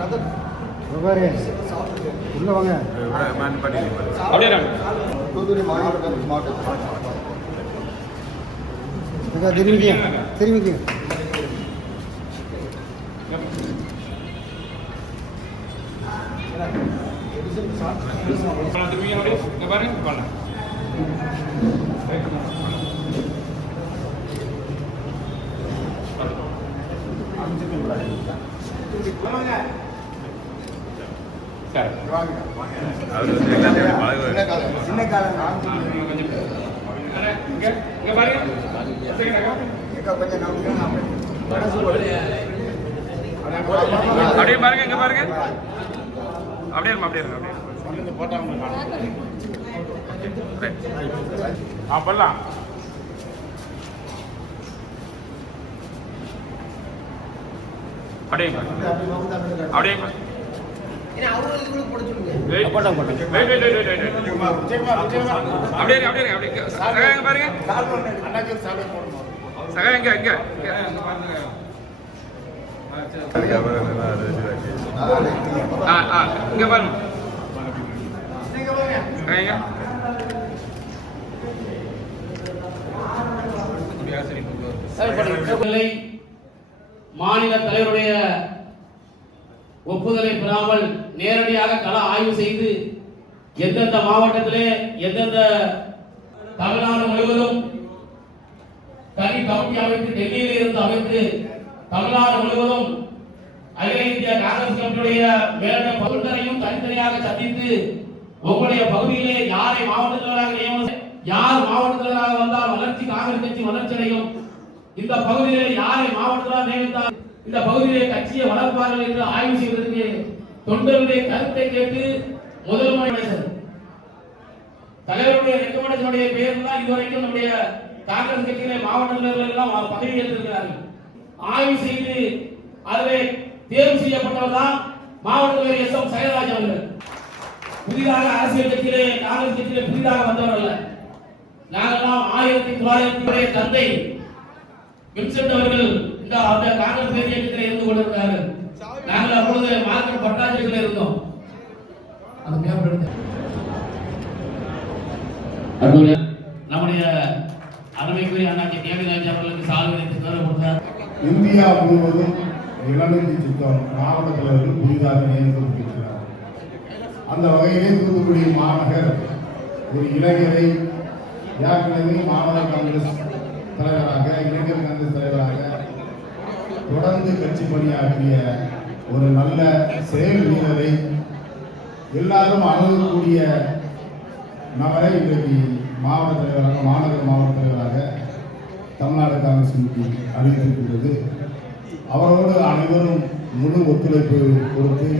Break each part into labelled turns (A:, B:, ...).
A: பாரு உள்ள வாங்க.
B: அப்படியே
C: தூத்துக்குடி மாவட்ட மாவட்டம்
A: அக்கா திரும்பிக்க திரும்பிக்க
B: திரும்பி அப்படியே இங்க பாருங்க சரி
C: சின்ன காலம்
B: அப்படியே பாருங்க. இங்க பாருங்க. அப்படியே இருமா அப்படியே இருங்க அப்படியே பண்ணலாம் அப்படியே அப்படியே இங்க. ஆ ஆ இங்க பாருங்க.
D: மாநில தலைவருடைய ஒப்புதலை பெறாமல் நேரடியாக கள ஆய்வு செய்து எந்தெந்த மாவட்டத்திலே எந்தெந்த தமிழ்நாடு முழுவதும் தனி கமிட்டி அமைத்து டெல்லியில் இருந்து அமைத்து தமிழ்நாடு முழுவதும் அகில இந்திய காங்கிரஸ் கமிட்டியுடைய மேலிட பகுதிகளையும் தனித்தனியாக சந்தித்து உங்களுடைய பகுதியிலே யாரை மாவட்ட தலைவராக நியமனம் யார் மாவட்ட தலைவராக வந்தால் வளர்ச்சி காங்கிரஸ் கட்சி வளர்ச்சி அடையும். இந்த பகுதியிலே யாரை மாவட்ட தலைவராக நியமித்தால் இந்த பகுதியிலே கட்சியை வளர்ப்பார்கள் என்று ஆய்வு செய்வதற்கு தொண்டருடைய கருத்தை கேட்டு முதல் மனிதர் தலைவருடைய ரெக்கமெண்டேஷனுடைய பேர் தான் இதுவரைக்கும் நம்முடைய காங்கிரஸ் கட்சியிலே மாவட்ட தலைவர்கள் எல்லாம் பதவி ஏற்றிருக்கிறார்கள். ஆய்வு செய்து அதிலே தேர்வு செய்யப்பட்டவர் தான் மாவட்ட தலைவர் எஸ் எம் சைலராஜ் அவர்கள். புதிதாக அரசியல் கட்சியிலே காங்கிரஸ் கட்சியிலே புதிதாக வந்தவர் அல்ல. நாங்கெல்லாம் ஆயிரத்தி தொள்ளாயிரத்தி தந்தை. வின்சென்ட் அவர்கள் இந்த காங்கிரஸ் கட்சி இருந்து கொண்டிருக்கிறார்கள். நாங்கள் அப்பொழுது மார்க்கெட் பட்டாசிகள் இருந்தோம். அந்த பேப்பர் எடுத்து நம்முடைய அருமைக்குரிய அண்ணாச்சி தேவராஜ் அவர்களுக்கு சால்வை பேரை கொடுத்தார்
E: இந்தியா முழுவதும் இளநிலை சித்தம் மாவட்ட தலைவர்கள் புதிதாக நியமிக்கப்பட்டிருக்கிறார் அந்த வகையிலே தூத்துக்குடி மாநகர் ஒரு இளைஞரை ஏற்கனவே மாநில காங்கிரஸ் தலைவராக இளைஞர் காங்கிரஸ் தலைவராக தொடர்ந்து கட்சி பணியாற்றிய ஒரு நல்ல செயல் வீரரை எல்லாரும் அணுகக்கூடிய நபரை இன்றைக்கு மாவட்ட தலைவராக மாநகர மாவட்ட தலைவராக தமிழ்நாடு காங்கிரஸ் கமிட்டி அறிவித்திருக்கின்றது அவரோடு அனைவரும் முழு ஒத்துழைப்பு கொடுத்து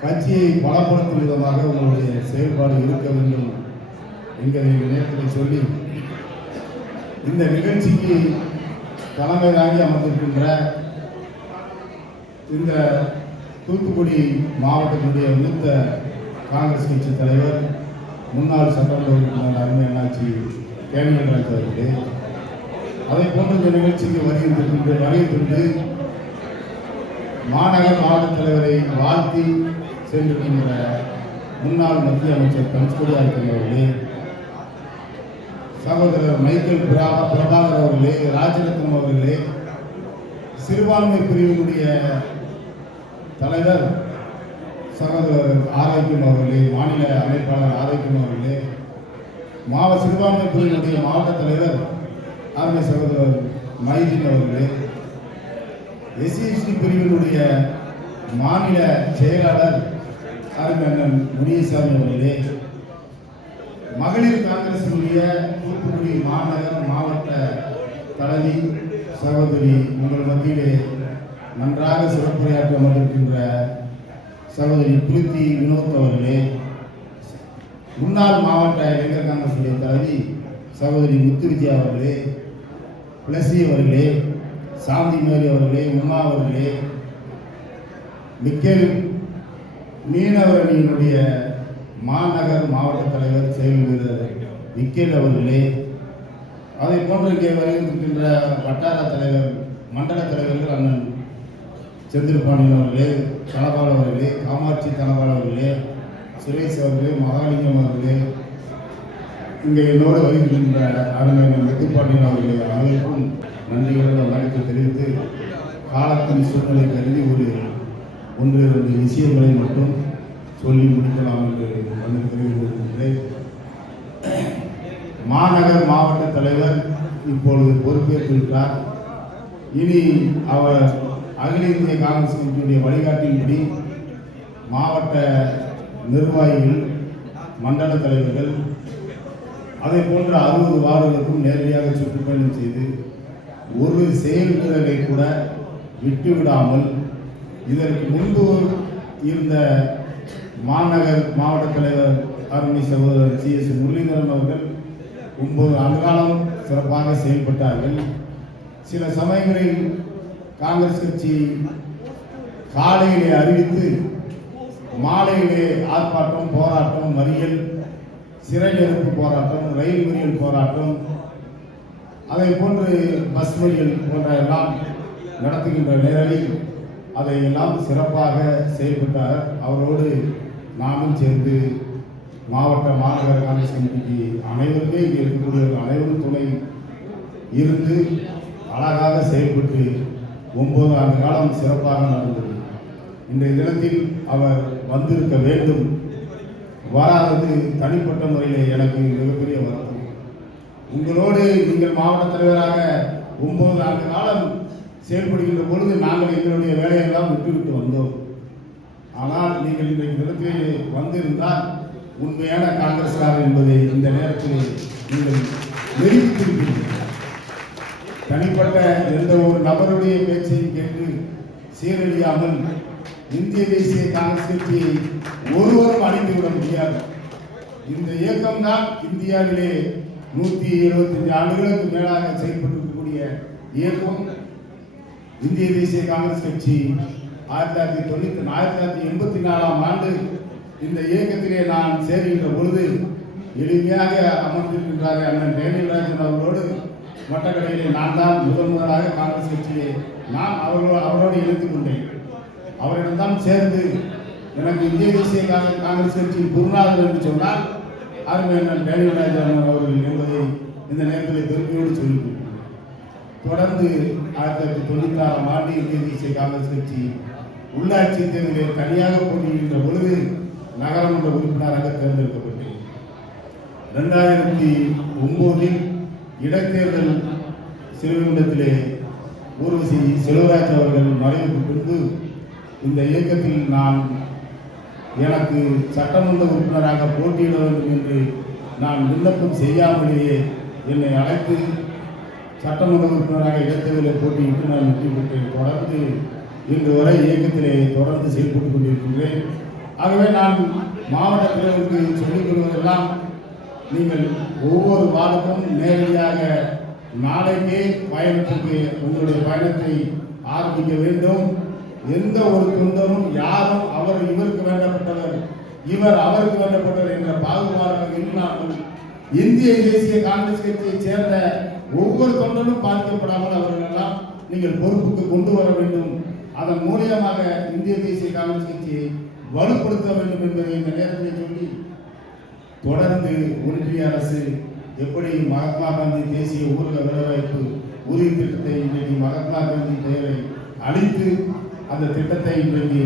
E: கட்சியை பலப்படுத்தும் விதமாக உங்களுடைய செயல்பாடு இருக்க வேண்டும் என்கிற நேரத்தில் சொல்லி இந்த நிகழ்ச்சிக்கு தலைமை தாங்கி அமர்ந்திருக்கின்ற இந்த தூத்துக்குடி மாவட்டத்தினுடைய மூத்த காங்கிரஸ் கட்சி தலைவர் முன்னாள் சட்டமன்ற உறுப்பினர் அருமை அண்ணாச்சி கேணியல் ராஜ் அவர்களே அதை போன்ற இந்த நிகழ்ச்சிக்கு வருகின்ற வருகின்ற மாநகர மாவட்ட தலைவரை வாழ்த்தி சென்றிருக்கின்ற முன்னாள் மத்திய அமைச்சர் கன்ஸ்கோடி இருக்கிறவர்களே சகோதரர் மைக்கேல் பிரா பிரபாகர் அவர்களே ராஜரத்னம் அவர்களே சிறுபான்மை பிரிவினுடைய தலைவர் சகோதரர் ஆரோக்கியம் அவர்களே மாநில அமைப்பாளர் ஆரோக்கியம் அவர்களே மாவட்ட சிறுபான்மை பிரிவினுடைய மாவட்ட தலைவர் ஆர்மி சகோதரர் மைதீன் அவர்களே எஸ்சிஎஸ்டி பிரிவினுடைய மாநில செயலாளர் ஆர்மி அண்ணன் முனியசாமி அவர்களே மகளிர் காங்கிரசினுடைய தூத்துக்குடி மாநகர் மாவட்ட தலைவி சகோதரி உங்கள் மத்தியிலே நன்றாக சிறப்புரையாற்றி அமர்ந்திருக்கின்ற சகோதரி பிரீத்தி வினோத் அவர்களே முன்னாள் மாவட்ட இளைஞர் காங்கிரசுடைய தலைவி சகோதரி முத்து விஜயா அவர்களே பிளசி அவர்களே சாந்தி மேரி அவர்களே உமா அவர்களே மிக்கேல் மீனவரணியினுடைய மாநகர் மாவட்ட தலைவர் செயல் வீரர் மிக்கேல் அவர்களே அதை போன்று இங்கே வருகின்ற வட்டார தலைவர் மண்டல தலைவர்கள் அண்ணன் செந்தில்பாண்டியன் அவர்களே தனபால் அவர்களே காமாட்சி தனபால் அவர்களே சுரேஷ் அவர்களே மகாலிங்கம் அவர்களே இங்கே என்னோடு வருகின்ற அறிஞர் முத்துப்பாண்டியன் அவர்களே அனைவருக்கும் நன்றிகளோட வாழ்த்து தெரிவித்து காலத்தின் சூழ்நிலை கருதி ஒரு ஒன்று இரண்டு விஷயங்களை மட்டும் சொல்லி முடிக்கலாம் என்று வந்து தெரிவித்திருக்கின்றேன் மாநகர் மாவட்ட தலைவர் இப்பொழுது பொறுப்பேற்றிருக்கிறார். இனி அவர் அகில இந்திய காங்கிரஸ் கமிட்டியுடைய வழிகாட்டியின்படி மாவட்ட நிர்வாகிகள் மண்டல தலைவர்கள் அதை போன்ற அறுபது வார்டுகளுக்கும் நேரடியாக சுற்றுப்பயணம் செய்து ஒரு செயல் வீரரை கூட விட்டுவிடாமல் இதற்கு முன்பு இருந்த மாநகர் மாவட்ட தலைவர் அருமை சகோதரர் சி எஸ் முரளிதரன் அவர்கள் ஒன்பது ஆண்டுகாலம் சிறப்பாக செயல்பட்டார்கள். சில சமயங்களில் காங்கிரஸ் கட்சி காலையிலே அறிவித்து மாலையிலே ஆர்ப்பாட்டம் போராட்டம் மறியல் சிறை எதிர்ப்பு போராட்டம் ரயில் மறியல் போராட்டம் அதை போன்று பஸ் மறியல் போன்ற எல்லாம் நடத்துகின்ற நேரில் அதை எல்லாம் சிறப்பாக செயல்பட்டார். அவரோடு நானும் சேர்ந்து மாவட்ட மாநகர காங்கிரஸ் கமிட்டிக்கு அனைவருமே இங்கே இருக்கக்கூடிய அனைவரும் துணை இருந்து அழகாக செயல்பட்டு ஒன்பது ஆண்டு காலம் சிறப்பாக நடந்தது இன்றைய தினத்தில் அவர் வந்திருக்க வேண்டும். வராதது தனிப்பட்ட முறையிலே எனக்கு மிகப்பெரிய வருத்தம். உங்களோடு நீங்கள் மாவட்ட தலைவராக ஒன்பது ஆண்டு காலம் செயல்படுகின்ற பொழுது நாங்கள் எங்களுடைய வேலையெல்லாம் விட்டுவிட்டு வந்தோம். ஆனால் நீங்கள் இன்றைக்கு தினத்திலே வந்திருந்தால் உண்மையான காங்கிரஸ்காரர் என்பதை இந்த நேரத்தில் நீங்கள் நிரூபித்திருக்கிறீர்கள் தனிப்பட்ட எந்த ஒரு நபருடைய பேச்சையும் கேட்டு சீரழியாமல் இந்திய தேசிய காங்கிரஸ் கட்சியை ஒருவரும் அழிந்துவிட முடியாது. இந்த இயக்கம்தான் இந்தியாவிலே நூற்றி எழுபத்தஞ்சு ஆண்டுகளுக்கு மேலாக செயல்பட்டிருக்கக்கூடிய இயக்கம். இந்திய தேசிய காங்கிரஸ் கட்சி ஆயிரத்தி தொள்ளாயிரத்தி தொண்ணூத்தி ஆயிரத்தி தொள்ளாயிரத்தி எண்பத்தி நாலாம் ஆண்டு இந்த இயக்கத்திலே நான் சேருகின்ற பொழுது எளிமையாக அமர்ந்திருக்கின்றார்கள் அண்ணன் ஜெயலலிதாஜன் அவர்களோடு மட்டக்கடையிலே நான் தான் முதன் முதலாக காங்கிரஸ் கட்சியை நான் அவர்களோடு அவரோடு இணைத்துக் கொண்டேன். அவரிடம்தான் சேர்ந்து எனக்கு இந்திய தேசிய காங்கிரஸ் காங்கிரஸ் கட்சியின் குருநாதர் என்று சொன்னால் அருமையான அண்ணன் அவர்கள் என்பதை இந்த நேரத்தில் பெருமையோடு சொல்லிக் தொடர்ந்து ஆயிரத்தி தொள்ளாயிரத்தி தொண்ணூத்தி ஆறாம் ஆண்டு இந்திய தேசிய காங்கிரஸ் கட்சி உள்ளாட்சி தேர்தலில் தனியாக போட்டியிடுகின்ற பொழுது நகரமன்ற உறுப்பினராக தேர்ந்தெடுக்கப்பட்டேன். ரெண்டாயிரத்தி ஒன்பதில் இடைத்தேர்தல் சிறுவண்டத்திலே ஊர்வசி செல்வராஜ் அவர்கள் மறைவுக்கு பின்பு இந்த இயக்கத்தில் நான் எனக்கு சட்டமன்ற உறுப்பினராக போட்டியிட வேண்டும் என்று நான் விண்ணப்பம் செய்யாமலேயே என்னை அழைத்து சட்டமன்ற உறுப்பினராக இடைத்தேர்தலில் போட்டியிட்டு நான் வெற்றி பெற்றேன். தொடர்ந்து இன்று வரை இயக்கத்திலே தொடர்ந்து செயல்பட்டுக் கொண்டிருக்கின்றேன். ஆகவே நான் மாவட்ட தலைவருக்கு சொல்லிக் கொள்வதெல்லாம் நீங்கள் ஒவ்வொரு வார்டுக்கும் நேரடியாக நாளைக்கே பயணத்துக்கு உங்களுடைய பயணத்தை ஆரம்பிக்க வேண்டும். எந்த ஒரு தொண்டரும் யாரும் அவர் இவருக்கு வேண்டப்பட்டவர் இவர் அவருக்கு வேண்டப்பட்டவர் என்ற பாகுபாடுகள் இல்லாமல் இந்திய தேசிய காங்கிரஸ் கட்சியை சேர்ந்த ஒவ்வொரு தொண்டரும் பாதிக்கப்படாமல் அவர்கள் எல்லாம் நீங்கள் பொறுப்புக்கு கொண்டு வர வேண்டும். அதன் மூலியமாக இந்திய தேசிய காங்கிரஸ் கட்சியை வலுப்படுத்த வேண்டும் என்பதை இந்த நேரத்தில் சொல்லி தொடர்ந்து ஒன்றிய அரசு எப்படி மகாத்மா காந்தி தேசிய ஊரக வேலைவாய்ப்பு உறுதி திட்டத்தை இன்றைக்கு மகாத்மா காந்தி பெயரை அழித்து அந்த திட்டத்தை இன்றைக்கு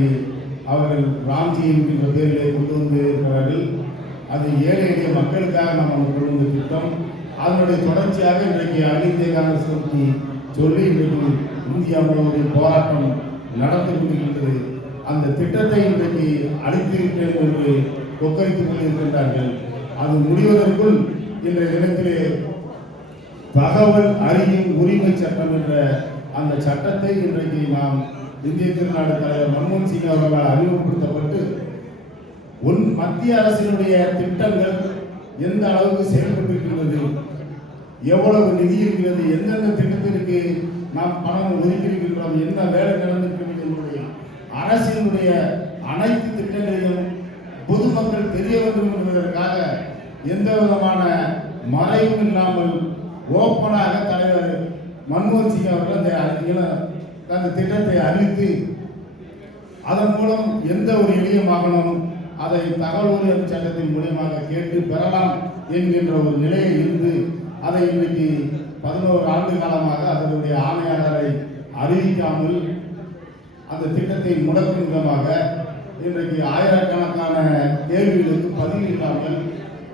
E: அவர்கள் ராம்ஜி என்கின்ற பெயரிலே கொண்டு வந்து இருக்கிறார்கள். அது ஏழை எளிய மக்களுக்காக நாம் கொண்டு வந்த திட்டம். அதனுடைய தொடர்ச்சியாக இன்றைக்கு அகில இந்திய காங்கிரஸ் கட்சி சொல்லி இன்றைக்கு இந்தியா முழுவதும் போராட்டம் நடந்து கொண்டிருக்கிறது. அந்த திட்டத்தை இன்றைக்கு அழித்திருக்கிறேன் என்று கொக்கரித்துக் கொண்டிருக்கின்றார்கள் அது முடிவதற்குள் இன்றைய தினத்திலே தகவல் அறியும் உரிமை சட்டம் என்ற அந்த சட்டத்தை இன்றைக்கு நாம் இந்திய திருநாடு தலைவர் மன்மோகன் சிங் அவர்களால் அறிமுகப்படுத்தப்பட்டு உன் மத்திய அரசினுடைய திட்டங்கள் எந்த அளவுக்கு செயல்பட்டிருக்கின்றது எவ்வளவு நிதி இருக்கிறது எந்தெந்த திட்டத்திற்கு நாம் பணம் ஒதுக்கியிருக்கின்றோம் என்ன வேலை நடந்திருக்கிறது என்பதை அரசினுடைய அனைத்து திட்டங்களையும் பொதுமக்கள் தெரிய வேண்டும் என்பதற்காக எந்த விதமான மறைவும் இல்லாமல் ஓப்பனாக தலைவர் மன்மோகன் சிங் அவர்கள் அந்த அந்த திட்டத்தை அறிவித்து அதன் மூலம் எந்த ஒரு எளிய மகனும் அதை தகவல் உரிமை சட்டத்தின் மூலியமாக கேட்டு பெறலாம் என்கின்ற ஒரு நிலையில் இருந்து அதை இன்றைக்கு பதினோரு ஆண்டு காலமாக அதனுடைய ஆணையாளரை அறிவிக்காமல் அந்த திட்டத்தை முடக்கும் விதமாக இன்றைக்கு ஆயிரக்கணக்கான கேள்விகளுக்கு பதில் இல்லாமல்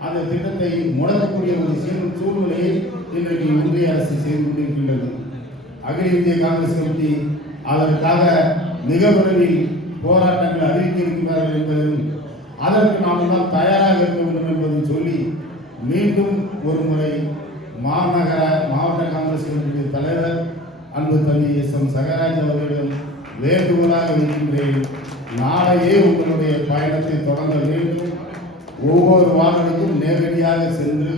E: அந்த திட்டத்தை முடக்கக்கூடிய ஒரு சீ- சூழ்நிலையை இன்றைக்கு ஒன்றிய அரசு செய்து கொண்டிருக்கின்றது. அகில இந்திய காங்கிரஸ் கமிட்டி அதற்காக மிக விரைவில் போராட்டங்கள் அறிவிக்க இருக்கிறார்கள் என்பதும் அதற்கு நாம் தயாராக இருக்க வேண்டும் என்பதும் சொல்லி மீண்டும் ஒரு முறை மாநகர மாவட்ட காங்கிரஸ் கமிட்டி தலைவர் அன்பு தம்பி எஸ் எம் சகராஜ் அவர்களிடம் வேண்டுகோளாக இருக்கின்றேன். நாளையே உங்களுடைய பயணத்தை தொடங்க வேண்டும். ஒவ்வொரு வார்டுக்கும் நேரடியாக சென்று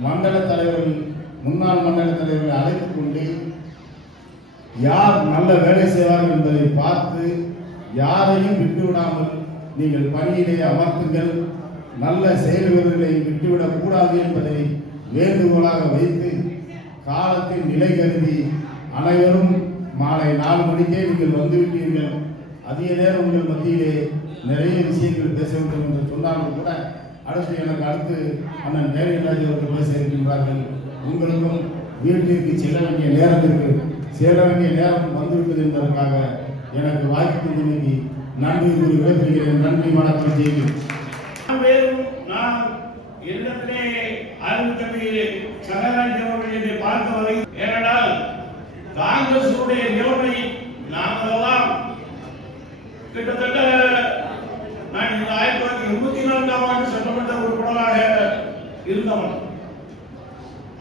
E: மண்டல தலைவர்கள் முன்னாள் மண்டல தலைவர்களை அழைத்துக் கொண்டு யார் நல்ல வேலை செய்வார்கள் என்பதை பார்த்து யாரையும் விட்டுவிடாமல் நீங்கள் பணியிலே அமர்த்துங்கள். நல்ல செயல் வீரர்களை என்பதை வேண்டுகோளாக வைத்து காலத்தின் நிலை கருதி அனைவரும் மாலை நாலு மணிக்கே நீங்கள் வந்துவிட்டீர்கள் அதிக நேரம் உங்கள் மத்தியிலே நிறைய விஷயங்கள் பேச வேண்டும் என்று சொன்னாலும் கூட அடுத்து எனக்கு அடுத்து அண்ணன் நேரராஜ் அவர்கள் பேச இருக்கின்றார்கள் உங்களுக்கும் வீட்டிற்கு செல்ல வேண்டிய நேரம் இருக்கு. சேர வேண்டிய நேரம் வந்துவிட்டது என்பதற்காக எனக்கு வாய்ப்பு இன்னைக்கு நன்றி கூறி விடைபெறுகிறேன். நன்றி வணக்கம் செய்தி
F: நான் என்னத்திலே அறிவித்தமையிலே சகராஜ் அவர்கள் என்னை பார்த்த வரை ஏனென்றால் காங்கிரசுடைய நிலைமை நாங்களெல்லாம் கிட்டத்தட்ட நான் இந்த ஆயிரத்தி தொள்ளாயிரத்தி எண்பத்தி நான்காம் ஆண்டு சட்டமன்ற உறுப்பினராக இருந்தவன்.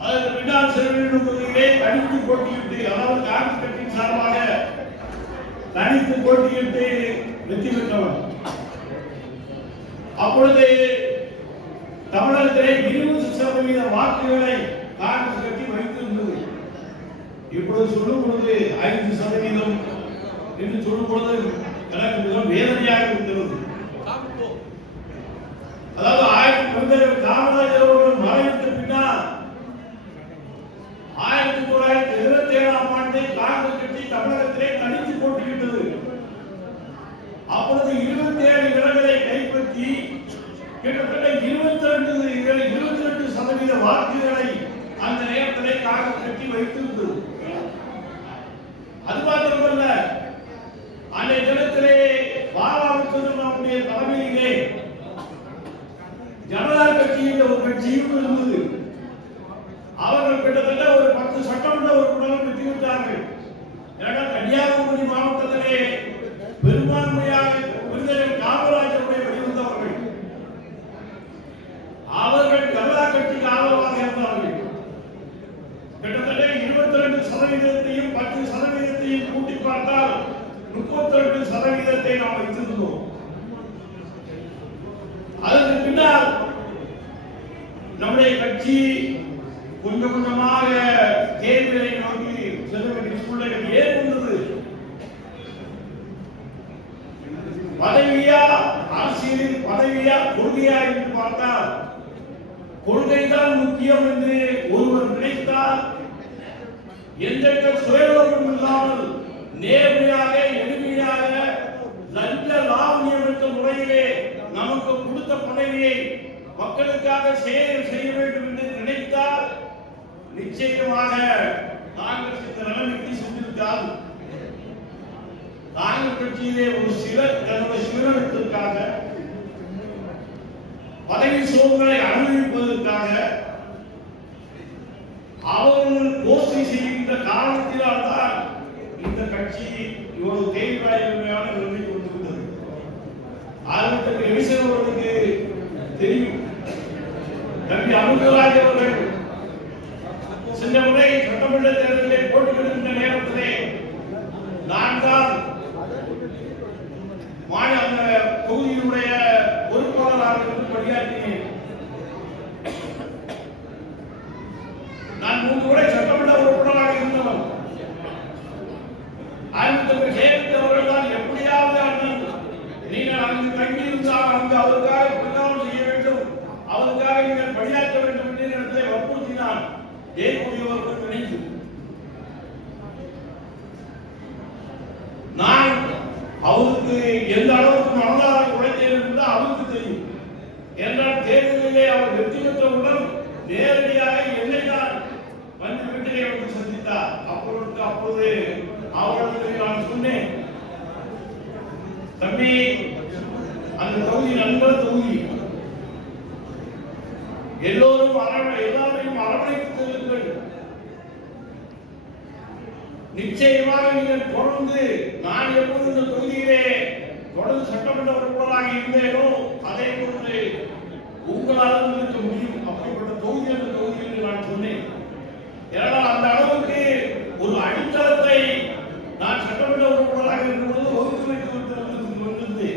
F: அதற்கு பின்னால் சிறுவீடு தொகுதியிலே தனித்து போட்டியிட்டு அதாவது காங்கிரஸ் கட்சியின் சார்பாக தனித்து போட்டியிட்டு வெற்றி பெற்றவன். அப்பொழுது தமிழகத்திலே இருபது சதவீத வாக்குகளை காங்கிரஸ் கட்சி வைத்திருந்தது. இப்பொழுது சொல்லும் பொழுது ஐந்து சதவீதம் என்று சொல்லும் பொழுது எனக்கு மிகவும் வேதனையாக இருந்தது அதாவது ஆயிரத்தி தொள்ளாயிரத்தி காமராஜர் அவர்கள் மறைவுக்கு பின்னால் ஆயிரத்தி தொள்ளாயிரத்தி இருபத்தி ஏழாம் ஆண்டு காங்கிரஸ் கட்சி தமிழகத்திலே தனித்து போட்டியிட்டது. அப்பொழுது இருபத்தி ஏழு இடங்களை கைப்பற்றி கிட்டத்தட்ட இருபத்தி ரெண்டு இருபத்தி ரெண்டு சதவீத வாக்குகளை அந்த நேரத்திலே காங்கிரஸ் கட்சி வைத்திருந்தது. அது மாத்திரமல்ல அன்றைய தினத்திலே பாலாவுக்கு நம்முடைய தலைமையிலே ஜனதா கட்சி என்ற ஒரு கட்சியும் இருந்தது. அவர்கள் கிட்டத்தட்ட ஒரு பத்து சட்டமன்ற உறுப்பினர்கள் வெற்றி பெற்றார்கள் ஏன்னா கன்னியாகுமரி மாவட்டத்திலே பெரும்பான்மையாக விருதுகளை காமராஜருடைய வெளிவந்தவர்கள் அவர்கள் ஜனதா கட்சிக்கு ஆதரவாக இருந்தார்கள் கிட்டத்தட்ட இருபத்தி ரெண்டு சதவீதத்தையும் பத்து சதவீதத்தையும் கூட்டி பார்த்தால் முப்பத்தி ரெண்டு சதவீதத்தை நாம் வைத்திருந்தோம் அதற்கு பின்னால் நம்முடைய கட்சி கொஞ்சம் கொஞ்சமாக தேர்தலை நோக்கி செல்ல வேண்டிய ஏன் வந்தது பதவியா? அரசியலில் பதவியா? கொள்கையா என்று பார்த்தால் கொள்கைதான் முக்கியம் என்று ஒருவர் நினைத்தால் எந்தெந்த சுயலோகம் இல்லாமல் நேர்மையாக எளிமையாக லஞ்ச எடுத்த முறையிலே நமக்கு கொடுத்த பதவியை மக்களுக்காக சேவை செய்ய வேண்டும் என்று நினைத்தால் நிச்சயமாக காங்கிரஸ் இந்த நிலைமைக்கு சென்றிருக்காது காங்கிரஸ் கட்சியிலே ஒரு சிலர் தன்னுடைய சுயநலத்திற்காக பதவி சோகங்களை அனுபவிப்பதற்காக அவர்கள் கோஷ்டி செய்கின்ற காரணத்தினால்தான் இந்த கட்சி இவ்வளவு தேவையான நிலைமை வந்துவிட்டது ஆரம்பத்திற்கு எமிசன் அவர்களுக்கு தெரியும் தம்பி அமிர்தராஜ் அவர்கள் சென்ற முறை சட்டமன்ற தேர்தலில் போட்டியிடுகின்ற நேரத்திலே நான் தான் மாநில அந்த தொகுதியினுடைய பொறுப்பாளராக இருந்து பணியாற்றினேன் நான் மூன்று முறை சட்டமன்ற உறுப்பினராக இருந்தவன் ஆரம்பத்தில் ஜெயலலிதா அவர்கள் தான் எப்படியாவது அண்ணன் நீங்கள் அங்கு தங்கியிருந்தால் அங்கு அவருக்காக பிரச்சாரம் செய்ய வேண்டும் அவருக்காக நீங்கள் பணியாற்ற வேண்டும் என்று இடத்திலே வற்புறுத்தினார் ஜெயக்குடி அவர்கள் நினைத்து நான் அவருக்கு எந்த அளவுக்கு மனதார உழைத்தேன் என்று அவருக்கு தெரியும் என்றால் தேர்தலிலே அவர் வெற்றி பெற்றவுடன் நேரடியாக என்னை தான் வந்து வீட்டிலே வந்து சந்தித்தார். அப்பொழுது அப்போது அவர்களுக்கு நான் சொன்னேன் தம்பி அந்த தொகுதி நண்பர் தொகுதி. எல்லோரும் அரவணை எல்லாரையும் அரவணைத்து செல்லுங்கள் நிச்சயமாக நீங்கள் தொடர்ந்து நான் எப்போது இந்த தொகுதியிலே தொடர்ந்து சட்டமன்ற உறுப்பினராக இருந்தேனோ அதே போன்று உங்களால் இருக்க முடியும். அப்படிப்பட்ட தொகுதி அந்த தொகுதி என்று நான் சொன்னேன். ஏனால் அந்த அளவுக்கு ஒரு அடித்தளத்தை நான் சட்டமன்ற உறுப்பினராக இருக்கும்போது வகுத்து வைத்து வந்து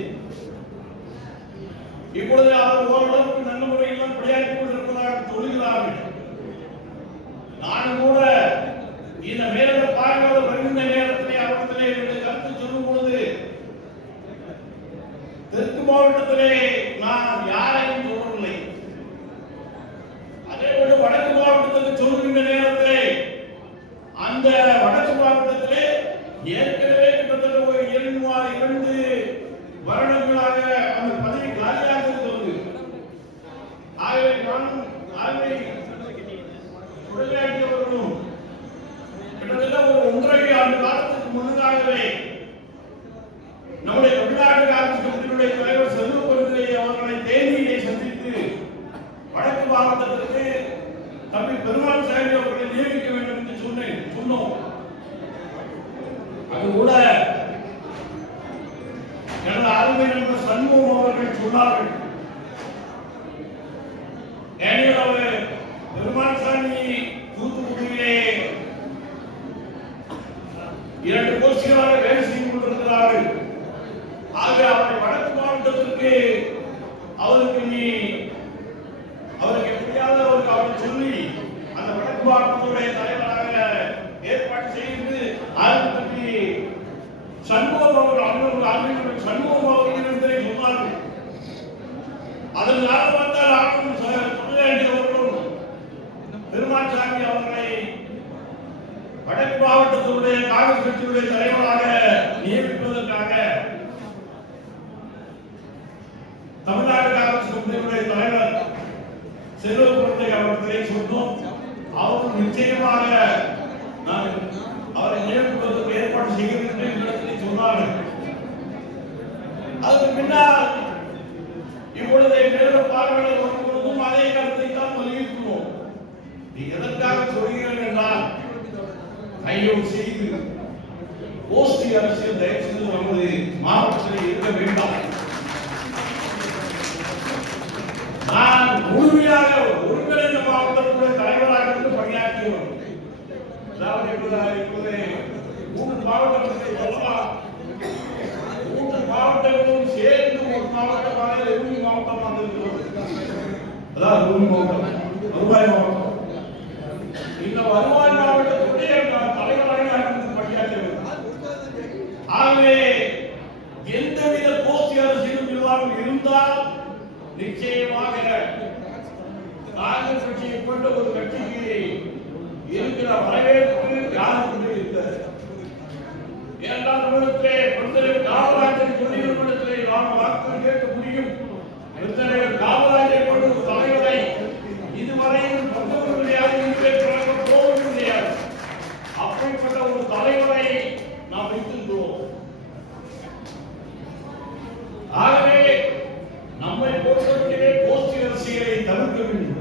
F: இப்பொழுது அவர் ஓரளவுக்கு நல்ல முறையில் தான் கொண்டிருப்பதாக சொல்கிறார்கள் நானும் கூட இந்த மேல பார்க்காத வருகின்ற நேரத்திலே அவரிடத்திலே என்னுடைய கருத்து சொல்லும் பொழுது தெற்கு மாவட்டத்திலே நான் யாரையும் சொல்லவில்லை அதே போல வடக்கு மாவட்டத்துக்கு சொல்கின்ற நேரத்திலே அந்த வடக்கு மாவட்டத்திலே ஏற்கனவே கிட்டத்தட்ட ஒரு இரண்டு மா- இரண்டு வருடங்களாக அந்த பதவி காலியாக இருக்கிறது ஆகவே நான் ஆகவே உடனடியவர்களும் கிட்டத்தட்ட ஒரு ஒன்றரை ஆண்டு காலத்துக்கு முன்னதாகவே நம்முடைய தமிழ்நாடு காங்கிரஸ் கமிட்டியினுடைய தலைவர் செல்வ பெருந்திரை அவர்களை தேனியிலே சந்தித்து வடக்கு மாவட்டத்திற்கு தம்பி பெருமாள் சாமி அவர்களை நியமிக்க வேண்டும் என்று சொன்னேன் சொன்னோம் அது கூட எனது அருமை நண்பர் சண்முகம் அவர்கள் சொன்னார்கள் ஏனெனில் அவர் பெருமாள் சாமி தூத்துக்குடியிலே இரண்டு கோஷ்டிகளாக வேலை செய்து கொண்டிருக்கிறார்கள் ஆக அவரை வடக்கு மாவட்டத்திற்கு அவருக்கு நீ அவருக்கு எப்படியாவது அவருக்கு அவரை சொல்லி அந்த வடக்கு மாவட்டத்துடைய தலைவராக ஏற்பாடு செய்து அதற்கு பற்றி சண்முகம் அவர்கள் அவர்கள் அறிஞர்கள் சண்முகம் அவர்களிடத்திலே சொன்னார்கள் அதன் காரணத்தால் ஆளும் சொல்ல வேண்டியவர்களும் பெருமாச்சாமி அவர்களை வடக்கு மாவட்டத்தினுடைய காங்கிரஸ் கட்சியுடைய தலைவராக நியமிப்பதற்காக தமிழ்நாடு காங்கிரஸ் கமிட்டியுடைய தலைவர் செல்வபுரத்தை அவர்களை சொன்னோம் அவரும் நிச்சயமாக நான் அவரை நியமிப்பதற்கு ஏற்பாடு செய்கிறேன் என்று இடத்திலே சொன்னார்கள். அதற்கு பின்னால் இப்பொழுது மேல பார்வையாளர் வரும்பொழுதும் அதே கருத்தை தான் வலியுறுத்துவோம் நீ எதற்காக சொல்கிறீர்கள் என்றால் ஐயோ செய்து கோஷ்டி அரசியல் தயவு செய்து நமது மாவட்டத்தில் இருக்க வேண்டாம் நான் முழுமையாக ஒருங்கிணைந்த மாவட்டத்துடைய தலைவராக இருந்து பணியாற்றியவர் அதாவது இப்போது இப்போது மூன்று மாவட்டத்தை சொல்லலாம் மூன்று மாவட்டங்களும் சேர்ந்து ஒரு மாவட்டமாக இருபது மாவட்டமாக இருக்கிறது அதான் ஒரு மாவட்டம் ரூபாய் மாவட்டம். இந்த வருவாய் மாவட்டத்துடைய தலைவராக பணியாற்றியவர் ஆகவே எந்தவித கோஷ்டி அரசியலும் நிர்வாகம் இருந்தால் நிச்சயமாக காங்கிரஸ் கட்சியை கொண்ட ஒரு கட்சிக்கு இருக்கிற வரவேற்பு யாருக்குமே இருக்காது. இரண்டாம் நிமிடத்திலே பெருந்தலைவர் காமராஜர் சொல்லி நிமிடத்திலே நாம் வாக்கு கேட்க முடியும். பெருந்தலைவர் காமராஜர் கொண்ட ஒரு தலைவரை இதுவரையில் பத்தொன்பது கிடையாது இங்கே பிறகு போவது கிடையாது அப்படிப்பட்ட ஒரு தலைவரை நாம் வைத்திருக்கிறோம் ஆகவே நம்மை பொறுத்தவரையிலே கோஷ்டி அரசியலை தவிர்க்க வேண்டும்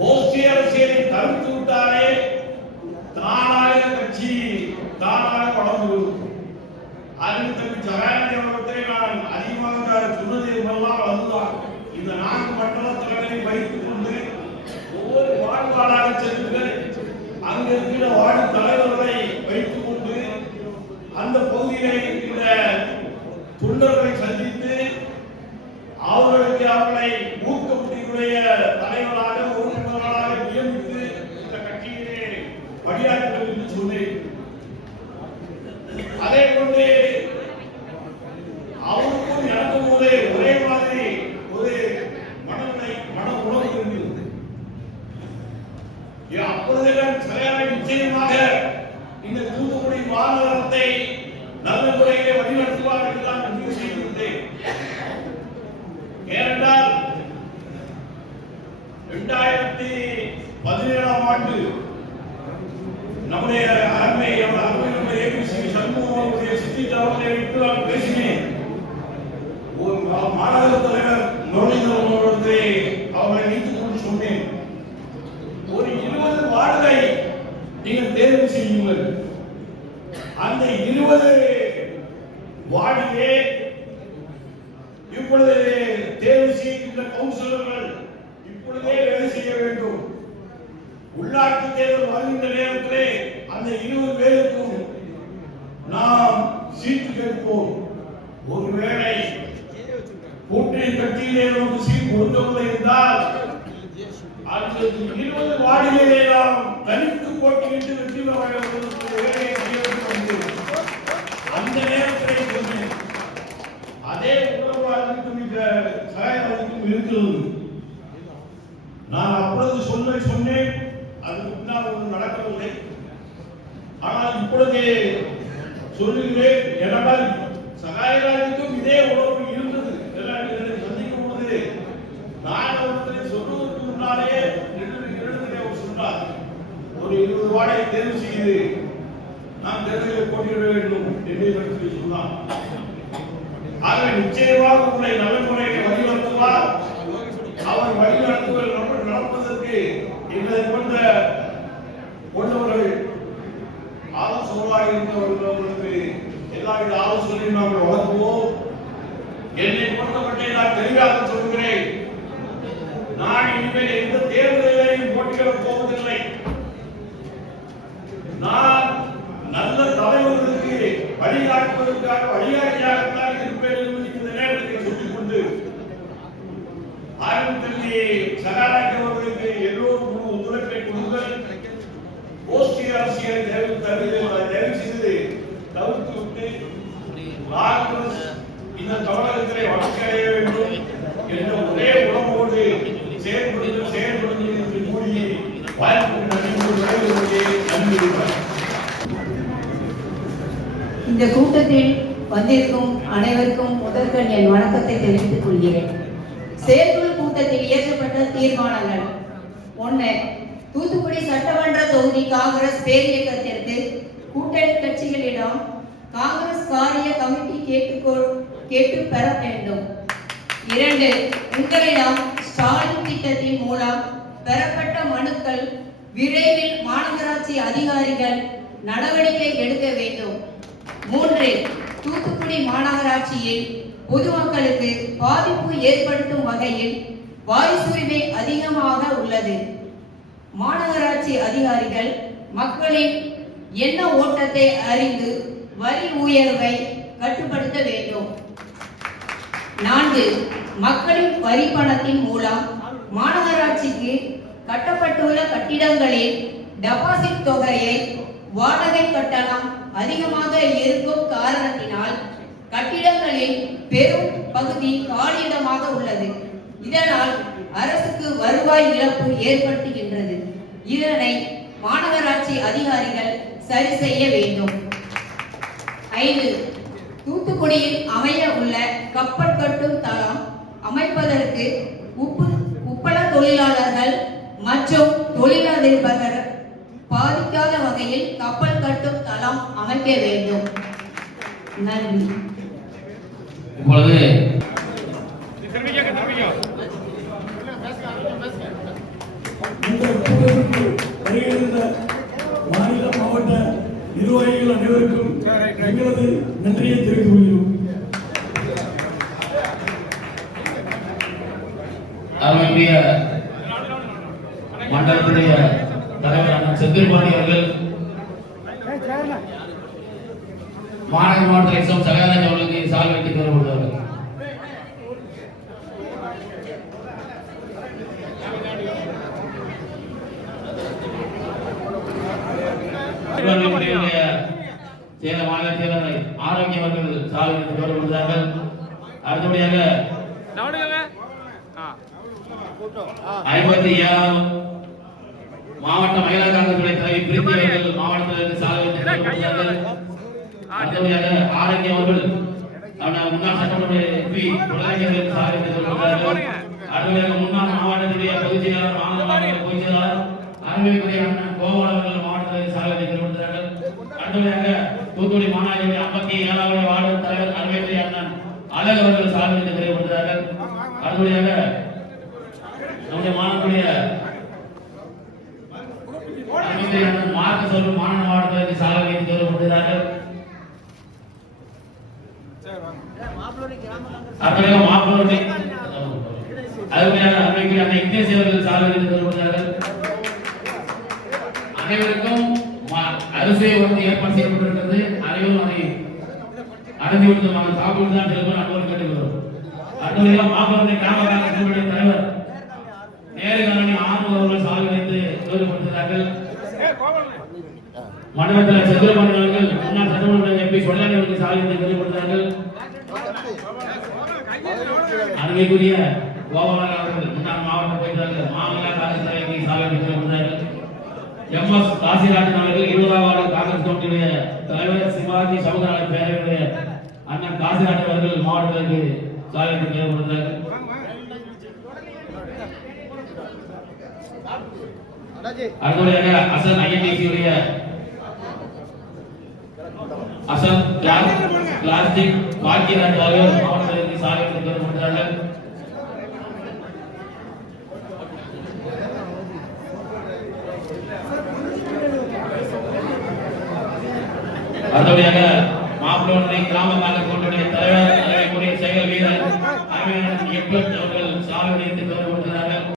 F: கோஷ்டி அரசியலை தவிர்த்து விட்டாலே தானாக கட்சி தானாக வளர்ந்து அதில் தம்பி ஜகானந்தி அவர்களை நான் அதிகமாக சொன்னது எல்லாம் அதுதான் இந்த நான்கு மண்டல தலைவரை வைத்துக் கொண்டு ஒவ்வொரு வார்டுபாடாக சென்று அங்க இருக்கிற வார்டு தலைவர்களை வைத்துக் கொண்டு அந்த பகுதியிலே இருக்கிற தொண்டர்களை சந்தித்து அவர்களுக்கு அவர்களை ஊக்கமுட்டியுடைய தலைவராக உறுப்பினர்களாக நியமித்து இந்த கட்சியிலே பணியாற்றுவது என்று சொன்னேன் அதே போன்று அவருக்கும் எனக்கும் ஒரே ஒரே மாதிரி ஒரு மனநிலை மன உணர்வு இருந்தது ஏ, அப்பொழுதெல்லாம் சரியான நிச்சயமாக இந்த தூத்துக்குடி மாநகரத்தை நல்ல முறையிலே வழிநடத்துவார் இரண்டாயிரத்தி ஏழாம் ஆண்டு நம்முடைய அருமை அரண்மை நம்முடைய ஏபிசி சண்முகம் அவருடைய சித்தி அவர்களை வைத்து நான் பேசினேன். ஒரு மாநகர தலைவர் முரளிதரன் அவர்களை அவர்களை நீத்துக் கொண்டு சொன்னேன். ஒரு இருபது வார்டுகளை நீங்கள் தேர்வு செய்யுங்கள். அந்த இருபது வார்டிலே இப்பொழுது தேர்வு செய்கின்ற கவுன்சிலர்கள் இப்பொழுதே வேலை செய்ய வேண்டும் உள்ளாட்சி தேர்தல் வருகின்ற நேரத்திலே அந்த இருபது பேருக்கும் நாம் சீட்டு கேட்போம். ஒருவேளை கூட்டணி கட்சியிலே நமக்கு சீட் கொடுக்கவில்லை என்றால் அந்த இருபது வார்டிலே நாம் தனித்து போட்டியிட்டு வெற்றி பெற அந்த நேரத்திலே சொன்னேன் அதே உணர்வாளருக்கும் இந்த சகாயவாதிக்கும் இருக்கிறது. நான் அப்பொழுது சொல்ல சொன்னேன் முன்னால் ஒன்றும் நடக்கவில்லை. ஆனால் இப்பொழுது சொல்லுகிறேன் ஏனென்றால் சகாயராஜுக்கும் இதே உணர்வு இருந்தது. எல்லாம் சந்திக்கும் பொழுது நான் ஒருத்தரை சொல்வதற்கு முன்னாலே இரண்டு அவர் சொன்னார். ஒரு இருபது வாடகை தேர்வு செய்து நாம் தேர்தலில் போட்டியிட வேண்டும் என்று எனக்கு சொன்னார். ஆகவே நிச்சயமாக உங்களை நல்ல முறையை வழிநடத்துவார். அவர் வழிநடத்துதல் நடப்பதற்கு எங்களை போன்ற கொண்டவர்கள் ஆலோசகராக இருந்தவர்களுக்கு எல்லாவித ஆலோசனையும் நாங்கள் வழங்குவோம். என்னை பொறுத்தமட்டை நான் தெளிவாக சொல்கிறேன். நான் இனிமேல் எந்த தேர்தலையும் போட்டியிடப் போவதில்லை. நான் நல்ல தலைவர்களுக்கு வழிகாட்டுவதற்காக வழிகாட்டியாகத்தான் இருப்பேன் என்று இந்த நேரத்தில் சொல்லிக் கொண்டு ஆரம்பத்தில் சகாராஜ் அவர்களுக்கு எல்லோரும் முழு ஒத்துழைப்பை கொடுங்கள் கோஷ்டி அரசியலை தயவு தவிர தயவு செய்து தவிர்த்து விட்டு காங்கிரஸ் இந்த தமிழகத்திலே வளர்ச்சி அடைய வேண்டும் என்ற ஒரே உணவோடு செயல்படுத்தும் செயல்படுத்தும் என்று கூறி
G: இந்த கூட்டத்தில் வந்திருக்கும் அனைவருக்கும் முதற்கண் என் வணக்கத்தை தெரிவித்துக் கொள்கிறேன். செயற்குழு கூட்டத்தில் இயற்றப்பட்ட தீர்மானங்கள். ஒன்று தூத்துக்குடி சட்டமன்ற தொகுதி காங்கிரஸ் பேரியக்கத்திற்கு கூட்டணி கட்சிகளிடம் காங்கிரஸ் காரிய கமிட்டி கேட்டுக்கொள் கேட்டு பெற வேண்டும். இரண்டு உங்களிடம் ஸ்டாலின் திட்டத்தின் மூலம் பெறப்பட்ட மனுக்கள் விரைவில் மாநகராட்சி அதிகாரிகள் நடவடிக்கை எடுக்க வேண்டும். மூன்று தூத்துக்குடி மாநகராட்சியில் பொதுமக்களுக்கு பாதிப்பு ஏற்படுத்தும் வகையில் வாரிசுரிமை அதிகமாக உள்ளது. மாநகராட்சி அதிகாரிகள் மக்களின் என்ன ஓட்டத்தை அறிந்து வரி உயர்வை கட்டுப்படுத்த வேண்டும். நான்கு மக்களின் வரி பணத்தின் மூலம் மாநகராட்சிக்கு கட்டப்பட்டுள்ள கட்டிடங்களில் டெபாசிட் தொகையை வாடகை கட்டணம் அதிகமாக இருக்கும் காரணத்தினால் கட்டிடங்களில் பெரும் பகுதி காலியிடமாக உள்ளது. இதனால் அரசுக்கு வருவாய் இழப்பு ஏற்படுத்துகின்றது இதனை மாநகராட்சி அதிகாரிகள் சரி செய்ய வேண்டும். ஐந்து தூத்துக்குடியில் அமைய உள்ள கப்பல் கட்டும் தளம் அமைப்பதற்கு உப்பு உப்பள தொழிலாளர்கள் மற்றும் தொழிலதிபர்கள் பாதிக்காத வகையில் கப்பல் கட்டும் தளம் அமைக்க வேண்டும். நன்றி.
D: இப்பொழுது
F: இந்த கூட்டத்திற்கு வருகின்ற மாநில மாவட்ட நிர்வாகிகள் அனைவருக்கும் எங்களது நன்றியை தெரிவித்துக் கொள்கிறோம்
D: அருமைக்குரிய மண்டலத்துடைய தலைவரான அண்ணன் அவர்கள் மாநகர மாவட்ட எக்ஸாம் சகாராஜ் அவர்களுக்கு சால் பெறப்படுவார்கள் இவர்களுடைய சேல மாநில செயலர் ஆரோக்கியம் அவர்கள் அடுத்தபடியாக
B: நவடுங்க ஆ.
D: ஐம்பத்தி ஏழாம் மாவட்ட மகிழா காங்கிரஸ் துறை தலைவி பிரித்தி அவர்கள் மாவட்டத்திலிருந்து சாலை. அடுத்தபடியாக ஆரோக்கியம் அவர்கள் முன்னாள் சட்டமன்ற எம்பி அவர்கள் சாலை முன்னாள் மாவட்டத்துடைய பொதுச் செயலாளர் மாநில மாவட்ட பொதுச் செயலாளர் கோபால் அவர்கள் அடுத்ததாக தூத்துக்குடி மாநகராட்சி ஐம்பத்தி ஏழாவது வார்டு தலைவர் அருமைக்குரிய அண்ணன் அழகு அவர்கள் சாதனை தெரிவித்தார்கள் அடுத்ததாக நம்முடைய மாணவர்களுடைய அருமைக்குரிய அண்ணன் மார்க்க சொல்லும் மாநில மாவட்டத்திற்கு சாதனை தெரிவித்தார்கள் அடுத்ததாக மாப்பிள்ளை அருமையான அருமைக்குரிய அந்த அனைவருக்கும் வந்து ஏற்பாடு செய்யப்பட்டிருக்கிறது. அனைவரும் அதை அடைந்து விட்டு சாப்பிட்டு தான் செல்வோம் அன்போடு கேட்டுக்கிறோம் அடுத்ததாக மாப்பிள்ளை கிராம காங்கிரசுடைய தலைவர் அவர்கள் சாலை வைத்து மண்டலத்தில் செந்திரமணி அவர்கள் முன்னாள் சட்டமன்ற எம்பி சொல்லாணி அவர்கள் சாலை வைத்து அருமைக்குரிய கோபாலன் அவர்கள் முன்னாள் மாவட்ட பேச்சாளர் மாமல்லா காங்கிரஸ் தலைவரை சாலை வைத்து எம் எஸ் காசிராஜன் அவர்கள் இருபதாம் வார்டு காங்கிரஸ் கமிட்டியுடைய தலைவர் சிவாஜி சமுதாய பேரவையுடைய அண்ணன் காசிராஜன் அவர்கள் மாவட்டத்திற்கு சாலை வைத்து அடுத்தபடியாக அசன் ஐஎன்டிசியுடைய அசன் பிளாஸ்டிக் பாக்கியராஜ் அவர்கள் மாவட்டத்திற்கு சாலை வைத்து அடுத்தபடியாக மாப்பிள்ளை கிராம காங்கிரஸ் கூட்டணி தலைவர் தலைவருக்குரிய செயல் வீரர் அறிவியல் அவர்கள் சாலை